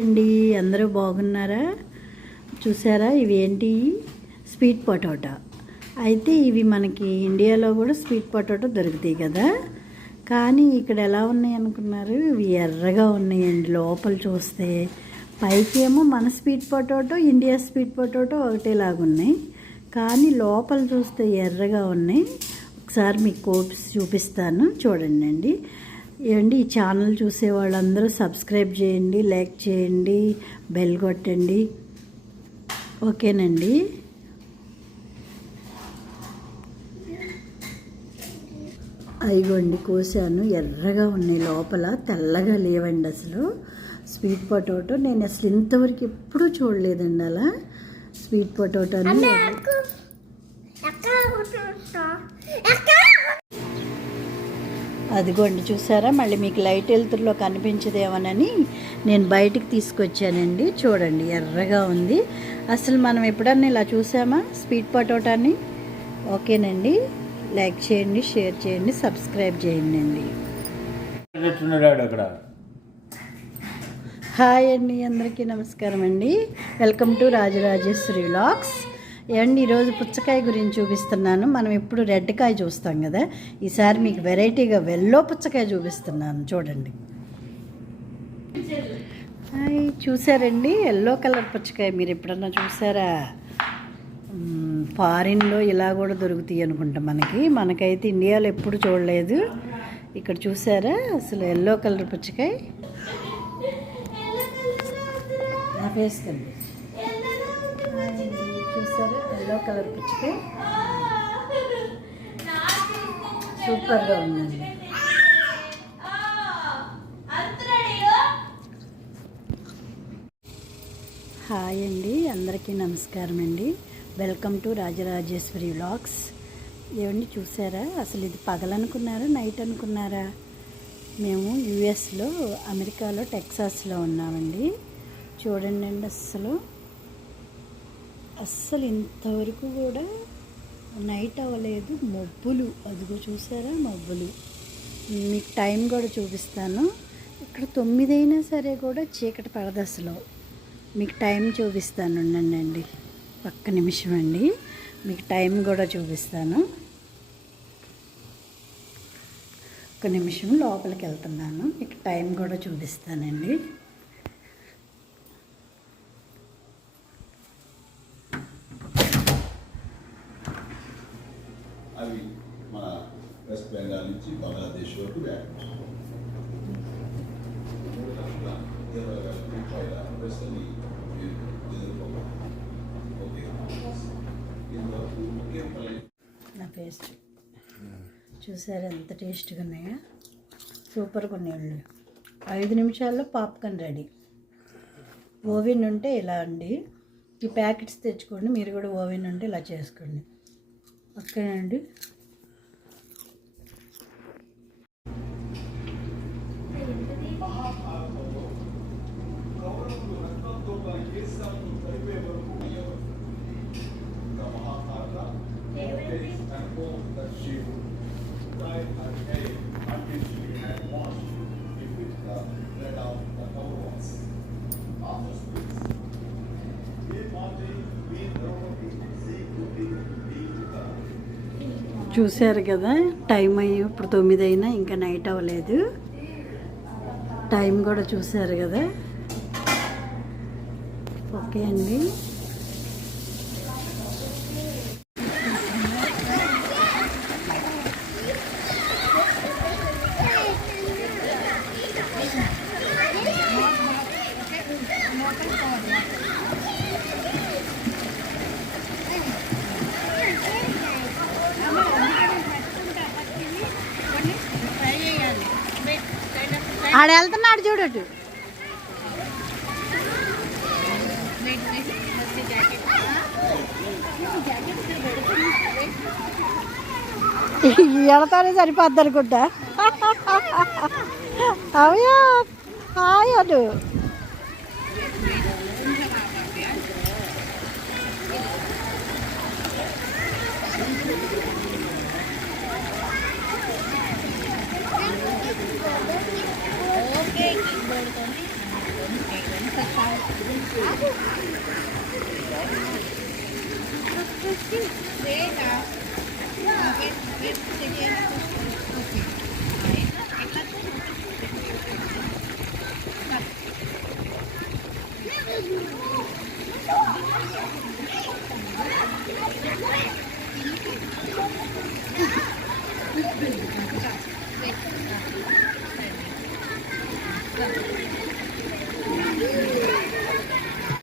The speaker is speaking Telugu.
అండి అందరూ బాగున్నారా? చూసారా ఇవి ఏంటి? Sweet potato. అయితే ఇవి మనకి ఇండియాలో కూడా స్వీట్ పొటాటో దొరుకుతాయి కదా, కానీ ఇక్కడ ఎలా ఉన్నాయి అనుకున్నారు? ఇవి ఎర్రగా ఉన్నాయండి. లోపల చూస్తే పైకి ఏమో మన sweet potato, India sweet potato ఒకటేలాగా ఉన్నాయి, కానీ లోపల చూస్తే ఎర్రగా ఉన్నాయి. ఒకసారి మీకు కోపి చూపిస్తాను, చూడండి అండి. ఏమండి, ఈ ఛానల్ చూసే వాళ్ళందరూ సబ్స్క్రైబ్ చేయండి, లైక్ చేయండి, బెల్ కొట్టండి, ఓకేనండి. అయిగోండి కోసాను, ఎర్రగా ఉన్నాయి, లోపల తెల్లగా లేవండి. అసలు స్వీట్ పొటాటో నేను అసలు ఇంతవరకు ఎప్పుడూ చూడలేదండి అలా స్వీట్ పొటాటోని. అదిగోండి చూసారా, మళ్ళీ మీకు లైట్ వెలుతురులో కనిపించదేమోనని నేను బయటికి తీసుకొచ్చానండి. చూడండి ఎర్రగా ఉంది. అసలు మనం ఎప్పుడన్నా ఇలా చూసామా స్వీట్ పొటాటోని? ఓకేనండి, లైక్ చేయండి, షేర్ చేయండి, సబ్స్క్రైబ్ చేయండి అండి. హాయ్ అండి, అందరికీ నమస్కారం అండి. Welcome to Rajarajeshwari vlogs. ఏమండి, ఈరోజు పుచ్చకాయ గురించి చూపిస్తున్నాను. మనం ఎప్పుడు రెడ్ కాయ చూస్తాం కదా, ఈసారి మీకు వెరైటీగా వెల్లో పుచ్చకాయ చూపిస్తున్నాను. చూడండి. హాయ్, చూసారండి ఎల్లో కలర్ పుచ్చకాయ? మీరు ఎప్పుడన్నా చూసారా? ఫారిన్లో ఇలా కూడా దొరుకుతాయి అనుకుంటా. మనకైతే ఇండియాలో ఎప్పుడు చూడలేదు. ఇక్కడ చూసారా అసలు ఎల్లో కలర్ పుచ్చకాయ? వేసుకోండి. చూసారా ఎల్లో కలర్ పుచ్చకాయ? సూపర్గా ఉందండి. హాయ్ అండి, అందరికీ నమస్కారం అండి. Welcome to Rajarajeshwari vlogs. ఏమండి చూసారా, అసలు ఇది పగలనుకున్నారా నైట్ అనుకున్నారా? మేము యుఎస్లో, అమెరికాలో, టెక్సాస్లో ఉన్నామండి. చూడండి అండి, అస్సలు ఇంతవరకు కూడా నైట్ అవ్వలేదు. మబ్బులు, అదిగో చూసారా మబ్బులు. మీకు టైం కూడా చూపిస్తాను. ఇక్కడ 9 అయినా సరే కూడా చీకటి పడదు అసలు. మీకు టైం చూపిస్తాను, ఉండండి, ఒక్క నిమిషం అండి. మీకు టైం కూడా చూపిస్తాను. ఒక్క నిమిషం, లోపలికి వెళ్తున్నాను, మీకు టైం కూడా చూపిస్తానండి. అవి మన వెస్ట్ బెంగాల్ నుంచి బంగ్లాదేశ్ వరకు నా పేస్ట్ చూసారా ఎంత టేస్ట్గా ఉన్నాయా? సూపర్గా ఉన్నాయి. 5 నిమిషాల్లో పాప్కార్న్ రెడీ. ఓవెన్ ఉంటే ఇలా అండి, ఈ ప్యాకెట్స్ తెచ్చుకోండి. మీరు కూడా ఓవెన్ ఉంటే ఇలా చేసుకోండి, ఓకేనండి. చూశారు కదా, టైం అయ్యి ఇప్పుడు 9 అయినా ఇంకా నైట్ అవ్వలేదు. టైం కూడా చూశారు కదా. ఓకే అండి. ఆడ వెళ్తున్నాడు చూడటు. వెళతానే సరిపోద్ది అనుకుంటా. అవయా హాయ్ అటు.